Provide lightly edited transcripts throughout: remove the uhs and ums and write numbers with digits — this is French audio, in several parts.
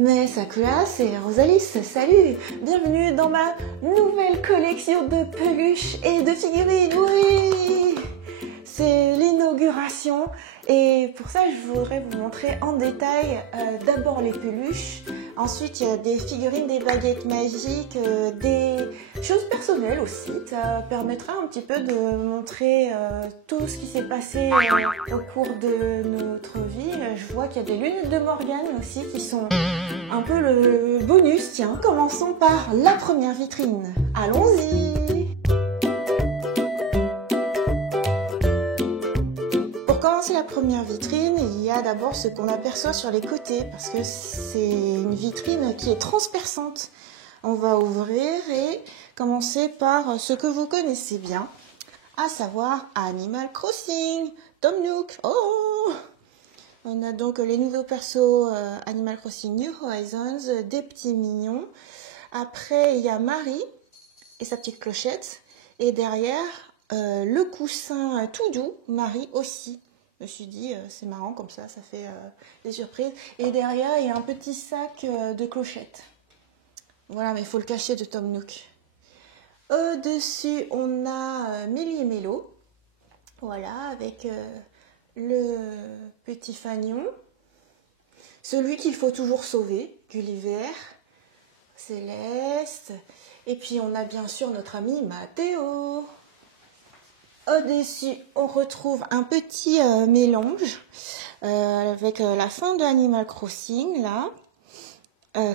Mais Sakura, c'est Rosalis, salut! Bienvenue dans ma nouvelle collection de peluches et de figurines, oui! C'est l'inauguration et pour ça je voudrais vous montrer en détail d'abord les peluches, ensuite il y a des figurines, des baguettes magiques, des choses personnelles aussi. Ça permettra un petit peu de montrer tout ce qui s'est passé au cours de notre vie. Je vois qu'il y a des lunettes de Morgane aussi qui sont un peu le bonus. Tiens, commençons par la première vitrine. Allons-y! Pour commencer la première vitrine, il y a d'abord ce qu'on aperçoit sur les côtés parce que c'est une vitrine qui est transperçante. On va ouvrir et commencer par ce que vous connaissez bien, à savoir Animal Crossing, Tom Nook. Oh! On a donc les nouveaux persos Animal Crossing New Horizons, des petits mignons. Après, il y a Marie et sa petite clochette. Et derrière, le coussin tout doux, Marie aussi. Je me suis dit, c'est marrant comme ça fait des surprises. Et derrière, il y a un petit sac de clochettes. Voilà, mais il faut le cacher de Tom Nook. Au-dessus, on a Mélie et Mélo. Voilà, avec le petit fanion. Celui qu'il faut toujours sauver, Gulliver, Céleste. Et puis, on a bien sûr notre ami Mathéo. Au-dessus, on retrouve un petit mélange avec la fin de Animal Crossing, là.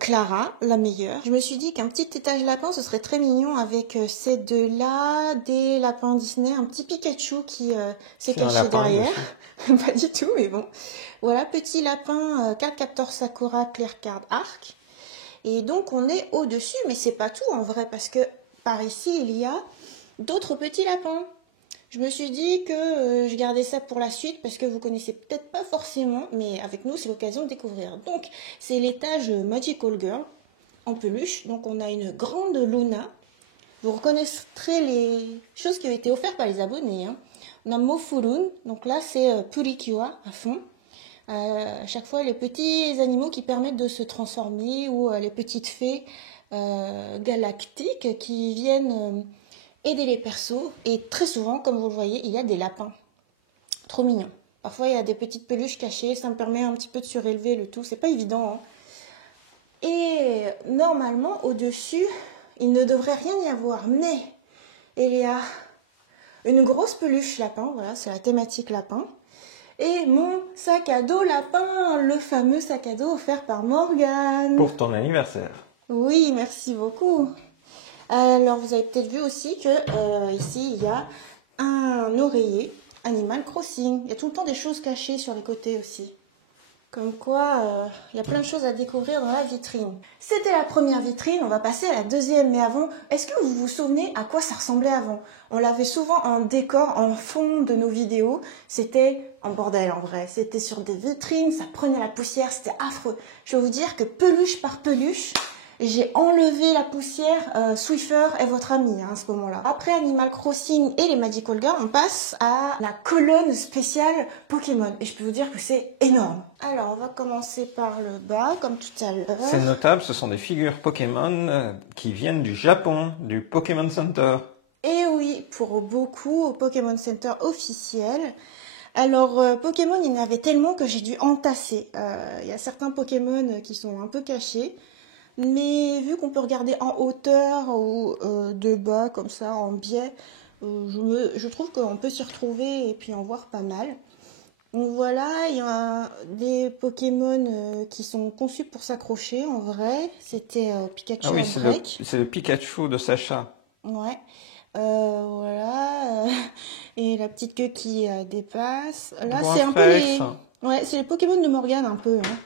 Clara, la meilleure. Je me suis dit qu'un petit étage lapin, ce serait très mignon avec ces deux-là, des lapins Disney, un petit Pikachu qui s'est caché derrière. Pas du tout, mais bon. Voilà, petit lapin Cardcaptor Sakura Clear Card Arc. Et donc, on est au-dessus, mais c'est pas tout en vrai, parce que par ici, il y a d'autres petits lapins. Je me suis dit que je gardais ça pour la suite parce que vous connaissez peut-être pas forcément, mais avec nous, c'est l'occasion de découvrir. Donc, c'est l'étage Magical Girl en peluche. Donc, on a une grande Luna. Vous reconnaîtrez les choses qui ont été offertes par les abonnés. Hein. On a Mofurun. Donc là, c'est Purikua à fond. À chaque fois, les petits animaux qui permettent de se transformer ou les petites fées galactiques qui viennent... aider les persos, et très souvent, comme vous le voyez, il y a des lapins. Trop mignons. Parfois, il y a des petites peluches cachées, ça me permet un petit peu de surélever le tout, c'est pas évident. Hein. Et normalement, au-dessus, il ne devrait rien y avoir, mais il y a une grosse peluche lapin, voilà, c'est la thématique lapin, et mon sac à dos lapin, le fameux sac à dos offert par Morgane. Pour ton anniversaire. Oui, merci beaucoup. Alors, vous avez peut-être vu aussi que ici, il y a un oreiller Animal Crossing. Il y a tout le temps des choses cachées sur les côtés aussi. Comme quoi, il y a plein de choses à découvrir dans la vitrine. C'était la première vitrine, on va passer à la deuxième. Mais avant, est-ce que vous vous souvenez à quoi ça ressemblait avant? On l'avait souvent en décor, en fond de nos vidéos. C'était en bordel en vrai. C'était sur des vitrines, ça prenait la poussière, c'était affreux. Je vais vous dire que peluche par peluche, j'ai enlevé la poussière, Swiffer est votre ami hein, à ce moment-là. Après Animal Crossing et les Magical Girls, on passe à la colonne spéciale Pokémon. Et je peux vous dire que c'est énorme. Alors, on va commencer par le bas, comme tout à l'heure. C'est notable, ce sont des figures Pokémon qui viennent du Japon, du Pokémon Center. Et oui, pour beaucoup, au Pokémon Center officiel. Alors, Pokémon, il y en avait tellement que j'ai dû entasser. Il y a certains Pokémon qui sont un peu cachés. Mais vu qu'on peut regarder en hauteur ou de bas, comme ça, en biais, je trouve qu'on peut s'y retrouver et puis en voir pas mal. Donc voilà, il y a des Pokémon qui sont conçus pour s'accrocher en vrai. C'était Pikachu Ah oui, break. c'est le Pikachu de Sacha. Ouais. Voilà. Et la petite queue qui dépasse. Là, c'est un peu les... Ouais, c'est les Pokémon de Morgane un peu, hein.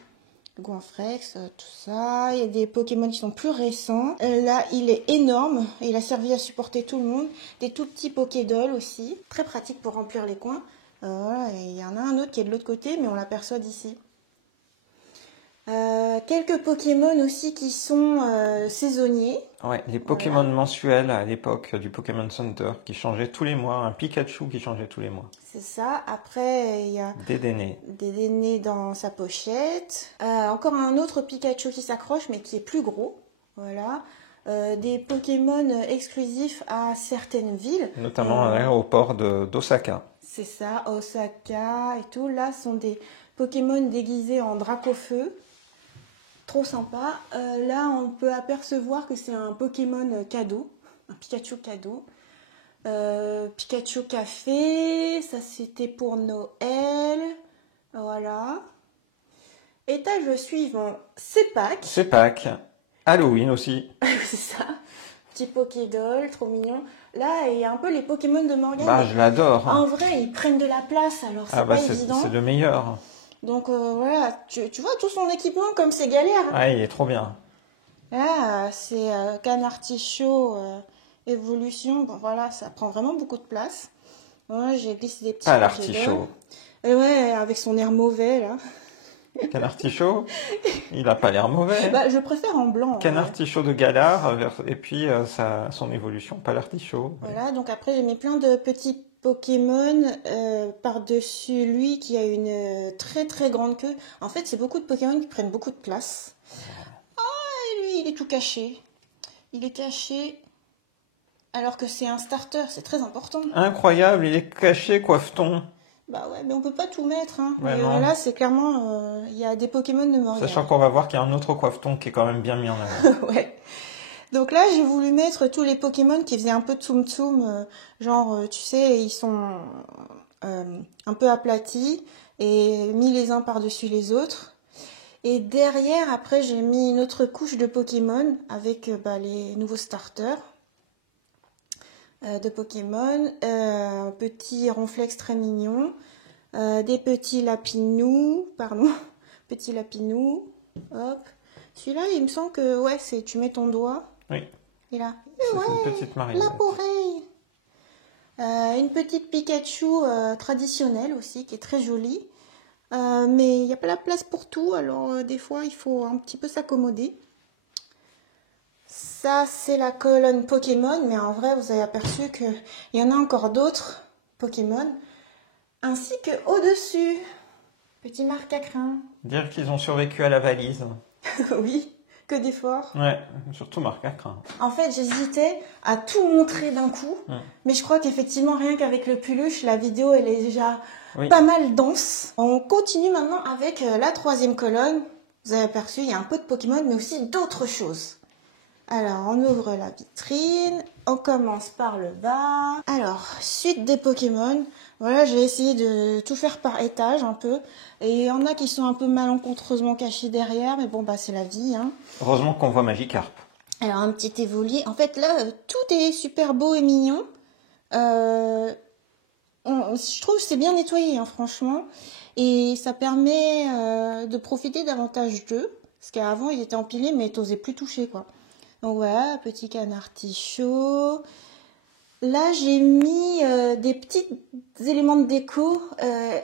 Goinfrex, tout ça. Il y a des Pokémon qui sont plus récents. Là, il est énorme. Il a servi à supporter tout le monde. Des tout petits Pokédolls aussi. Très pratique pour remplir les coins. Voilà, et il y en a un autre qui est de l'autre côté, mais on l'aperçoit d'ici. Quelques Pokémon aussi qui sont saisonniers. Ouais, les Pokémon mensuels à l'époque du Pokémon Center qui changeaient tous les mois. Un Pikachu qui changeait tous les mois. C'est ça. Après, il y a Dédainé. Dédainé dans sa pochette. Encore un autre Pikachu qui s'accroche, mais qui est plus gros. Voilà. Des Pokémon exclusifs à certaines villes. Notamment à l'aéroport d'Osaka. C'est ça, Osaka et tout. Là, sont des Pokémon déguisés en Dracofeu. Trop sympa. Là, on peut apercevoir que c'est un Pokémon cadeau. Un Pikachu cadeau. Pikachu Café. Ça, c'était pour Noël. Voilà. Étage suivant, c'est Pâques. C'est Pâques. Halloween aussi. C'est ça. Petit Pokédoll, trop mignon. Là, il y a un peu les Pokémon de Morgane. Bah, je l'adore. En vrai, ils prennent de la place, alors c'est pas évident. C'est le meilleur. Donc voilà, tu vois tout son équipement comme c'est galère. Ah, il est trop bien. Là, c'est Canartichaud Évolution. Bon, voilà, ça prend vraiment beaucoup de place. Voilà, j'ai glissé des petits Pas l'artichaut. Et ouais, avec son air mauvais, là. Canartichaut, il a pas l'air mauvais. Bah, je préfère en blanc. Canartichaut de Galar, et puis son évolution, pas l'artichaut. Voilà, donc après j'ai mis plein de petits Pokémon par-dessus lui qui a une très très grande queue. En fait, c'est beaucoup de Pokémon qui prennent beaucoup de place. Ah, et lui, il est tout caché. Il est caché alors que c'est un starter, c'est très important. Incroyable, il est caché, coiffe-t-on. Bah ouais, mais on peut pas tout mettre. Hein. Ouais, mais là, c'est clairement, il y a des Pokémon de Morgane. Sachant qu'on va voir qu'il y a un autre coiffe-t-on qui est quand même bien mis en avant. Ouais. Donc là, j'ai voulu mettre tous les Pokémon qui faisaient un peu Tsum Tsum, genre, tu sais, ils sont un peu aplatis et mis les uns par-dessus les autres. Et derrière, après, j'ai mis une autre couche de Pokémon avec les nouveaux starters de Pokémon. Un petit Ronflex très mignon, des petits Lapinous, pardon, petits Lapinous, hop. Celui-là, il me semble que, ouais, tu mets ton doigt. Oui. Et là, c'est une petite marionnette. La oreille. Une petite Pikachu traditionnelle aussi, qui est très jolie. Mais il n'y a pas la place pour tout, alors des fois, il faut un petit peu s'accommoder. Ça, c'est la colonne Pokémon, mais en vrai, vous avez aperçu qu'il y en a encore d'autres Pokémon. Ainsi que au-dessus, petit marque à crin. Dire qu'ils ont survécu à la valise. Oui. Que d'efforts. Ouais, surtout Marc Acrin. En fait, j'hésitais à tout montrer d'un coup, mais je crois qu'effectivement, rien qu'avec le peluche, la vidéo, elle est déjà pas mal dense. On continue maintenant avec la troisième colonne. Vous avez aperçu, il y a un peu de Pokémon, mais aussi d'autres choses. Alors, on ouvre la vitrine, on commence par le bas. Alors, suite des Pokémon. Voilà, j'ai essayé de tout faire par étage un peu. Et il y en a qui sont un peu malencontreusement cachés derrière, mais bon, bah c'est la vie. Hein. Heureusement qu'on voit Magikarp. Alors, un petit évoli. En fait, là, tout est super beau et mignon. Je trouve que c'est bien nettoyé, hein, franchement. Et ça permet de profiter davantage d'eux. Parce qu'avant, ils étaient empilés, mais t'osais plus toucher, quoi. Donc voilà, petit Canartichaut. Là, j'ai mis des petits éléments de déco,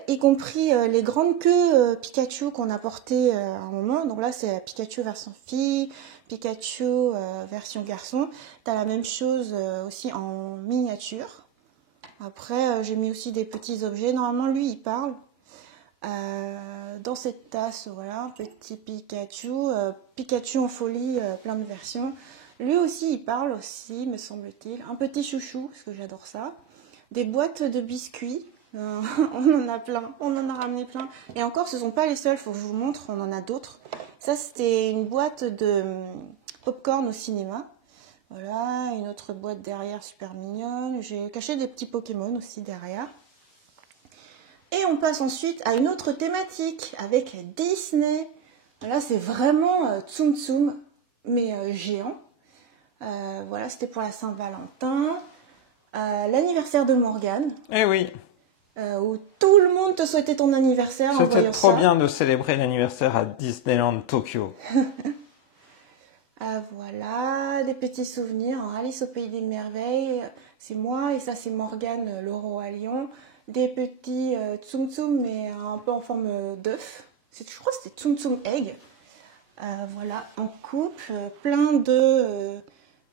y compris les grandes queues Pikachu qu'on a portées à un moment. Donc là, c'est Pikachu version fille, Pikachu version garçon. T'as la même chose aussi en miniature. Après, j'ai mis aussi des petits objets. Normalement, lui, il parle. Dans cette tasse, voilà, petit Pikachu. Pikachu en folie, plein de versions. Lui aussi, il parle aussi, me semble-t-il. Un petit chouchou, parce que j'adore ça. Des boîtes de biscuits. On en a plein, on en a ramené plein. Et encore, ce ne sont pas les seuls, il faut que je vous montre, on en a d'autres. Ça, c'était une boîte de popcorn au cinéma. Voilà, une autre boîte derrière, super mignonne. J'ai caché des petits Pokémon aussi derrière. Et on passe ensuite à une autre thématique avec Disney. Là, c'est vraiment Tsum Tsum, mais géant. Voilà, c'était pour la Saint-Valentin. L'anniversaire de Morgane. Eh oui. Où tout le monde te souhaitait ton anniversaire. C'était trop bien de célébrer l'anniversaire à Disneyland Tokyo. Voilà, des petits souvenirs. Alice au Pays des Merveilles, c'est moi. Et ça, c'est Morgane, le roi lion. Des petits Tsum Tsum, mais un peu en forme d'œuf. Je crois que c'était Tsum Tsum Egg. Voilà, en couple, plein de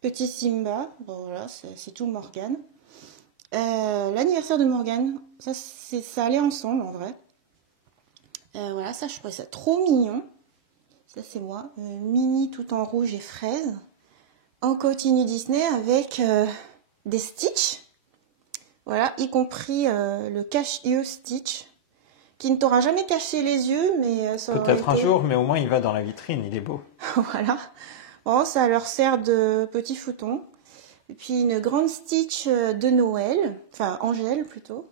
petits Simba. Bon, voilà, c'est tout Morgane. L'anniversaire de Morgane, ça allait ensemble en vrai. Voilà, ça, je trouvais ça trop mignon. Ça, c'est moi. Mini tout en rouge et fraise. On continue Disney avec des Stitch. Voilà, y compris le cache-yeux Stitch, qui ne t'aura jamais caché les yeux, mais ça aurait Peut-être un été... jour, mais au moins il va dans la vitrine, il est beau. Voilà. Bon, ça leur sert de petit fouton. Et puis une grande Stitch de Noël, enfin Angèle plutôt.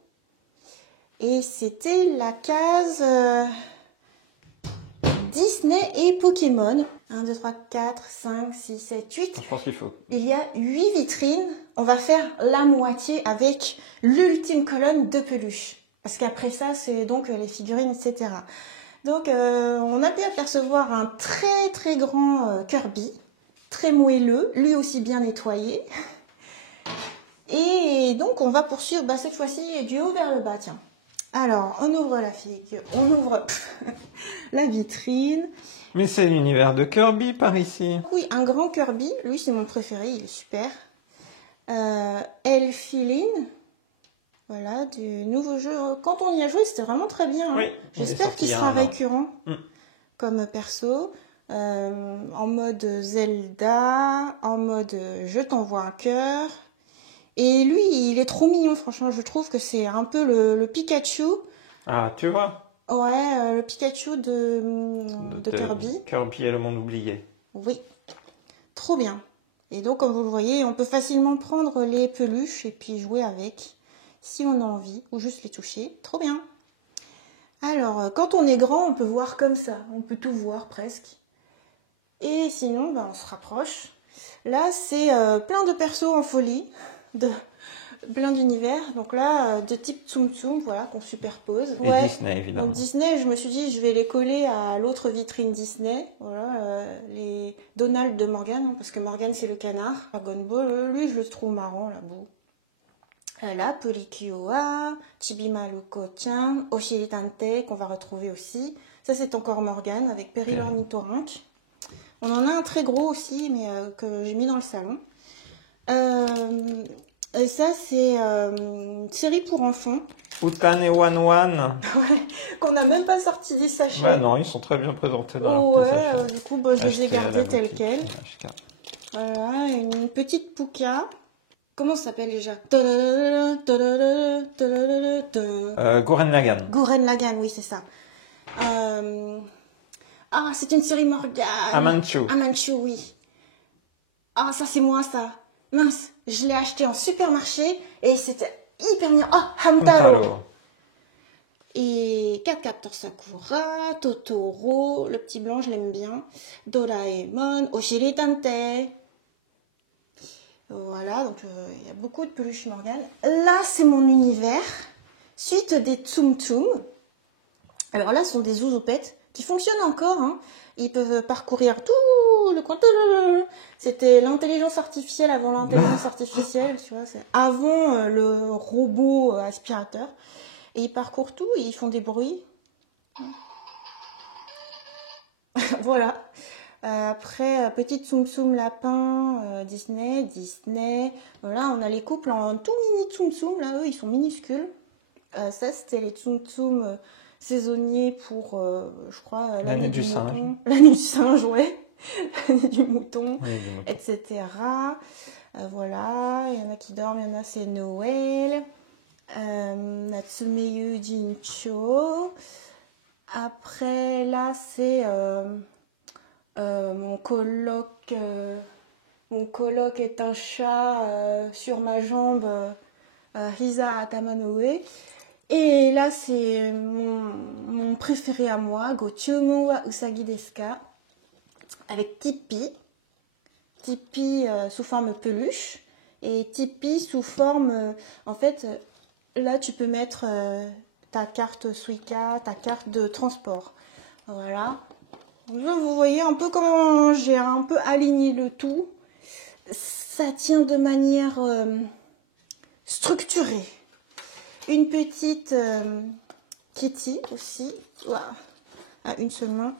Et c'était la case Disney et Pokémon. 1, 2, 3, 4, 5, 6, 7, 8. Je pense qu'il faut. Il y a 8 vitrines. On va faire la moitié avec l'ultime colonne de peluches. Parce qu'après ça, c'est donc les figurines, etc. Donc, on a pu apercevoir un très très grand Kirby. Très moelleux, lui aussi bien nettoyé. Et donc, on va poursuivre cette fois-ci du haut vers le bas, tiens. Alors, on ouvre la figure, on ouvre la vitrine. Mais c'est l'univers de Kirby par ici. Oui, un grand Kirby, lui c'est mon préféré, il est super. Elfilin, voilà, du nouveau jeu. Quand on y a joué, c'était vraiment très bien. Hein. Oui, j'espère qu'il sera récurrent comme perso. En mode Zelda, en mode je t'envoie un cœur. Et lui, il est trop mignon, franchement. Je trouve que c'est un peu le Pikachu. Ah, tu vois? Ouais, le Pikachu de Kirby. Kirby et le monde oublié. Oui, trop bien. Et donc, comme vous le voyez, on peut facilement prendre les peluches et puis jouer avec, si on a envie, ou juste les toucher. Trop bien. Alors, quand on est grand, on peut voir comme ça. On peut tout voir presque. Et sinon, on se rapproche. Là, c'est plein de persos en folie, plein d'univers. Donc là, de type Tsum Tsum, voilà, qu'on superpose. Et Disney, évidemment. Donc Disney, je me suis dit, je vais les coller à l'autre vitrine Disney. Voilà, les Donald de Morgane, parce que Morgane, c'est le canard. Dragon Ball, lui, je le trouve marrant, là-bas. Là, Polikioa, Chibimaru-chan, Oshiri-tante, qu'on va retrouver aussi. Ça, c'est encore Morgane, avec Perry l'ornithorynque. On en a un très gros aussi, mais que j'ai mis dans le salon. Et ça, c'est une série pour enfants. Utan et Wan Wan. Ouais, qu'on n'a même pas sorti des sachets. Bah non, ils sont très bien présentés dans leur sachets. Du coup, je les ai gardés tels quels. Voilà, une petite Puka. Comment ça s'appelle déjà? Gurren Lagann. Gurren Lagann, oui, c'est ça. Ah, c'est une série Morgane. Amanchu. Amanchu, oui. Ah, ça, c'est moi, ça. Mince, je l'ai acheté en supermarché et c'était hyper mignon. Ah, Hamtaro. Et 4 Sakura, Totoro, le petit blanc, je l'aime bien. Doraemon, Oshiri-tante. Voilà, donc il y a beaucoup de peluches Morgane. Là, c'est mon univers. Suite des Tsum Tsum. Alors là, ce sont des zouzoupettes qui fonctionnent encore. Hein. Ils peuvent parcourir tout le coin. C'était l'intelligence artificielle avant l'intelligence artificielle, tu vois. C'est avant le robot aspirateur. Et ils parcourent tout et ils font des bruits. Voilà. Après, petite Tsum Tsum lapin, Disney. Voilà, on a les couples en tout mini Tsum Tsum. Là, eux, ils sont minuscules. Ça, c'était les Tsum Tsum saisonniers pour, je crois, l'année du singe. L'année du singe, ouais. L'année du mouton, oui, etc. Voilà, il y en a qui dorment, il y en a, c'est Noël. Natsumeyu Jincho. Après, là, c'est mon coloc est un chat sur ma jambe, Hisa Atamanoe. Et là, c'est mon préféré à moi, Gochumo wa Usagi desu ka, avec Tipeee. Tipeee sous forme peluche et Tipeee sous forme, en fait, là, tu peux mettre ta carte Suica, ta carte de transport. Voilà. Vous voyez un peu comment j'ai un peu aligné le tout. Ça tient de manière structurée. Une petite Kitty aussi. Wow. À une seule main.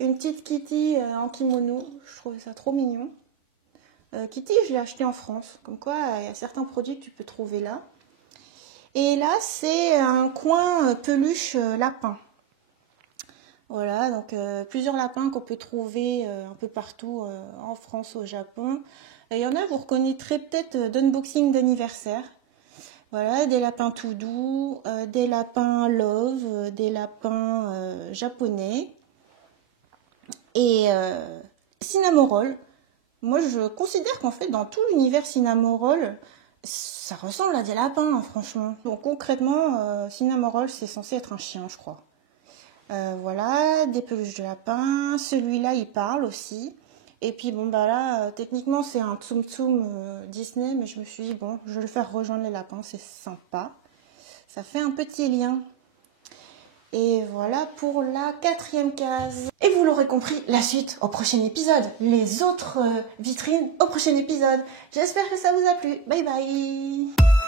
une petite Kitty en kimono. Je trouvais ça trop mignon. Kitty, je l'ai acheté en France. Comme quoi, il y a certains produits que tu peux trouver là. Et là, c'est un coin peluche lapin. Voilà, donc plusieurs lapins qu'on peut trouver un peu partout en France, au Japon. Et il y en a, vous reconnaîtrez peut-être d'unboxing d'anniversaire. Voilà, des lapins tout doux, des lapins love, des lapins japonais. Et Cinnamoroll. Moi, je considère qu'en fait, dans tout l'univers Cinnamoroll, ça ressemble à des lapins, hein, franchement. Donc concrètement, Cinnamoroll, c'est censé être un chien, je crois. Voilà, des peluches de lapin. Celui-là, il parle aussi. Et puis bon, bah là, techniquement, c'est un Tsum Tsum Disney, mais je me suis dit, bon, je vais le faire rejoindre les lapins, c'est sympa. Ça fait un petit lien. Et voilà pour la 4e case. Et vous l'aurez compris, la suite au prochain épisode. Les autres vitrines au prochain épisode. J'espère que ça vous a plu. Bye bye.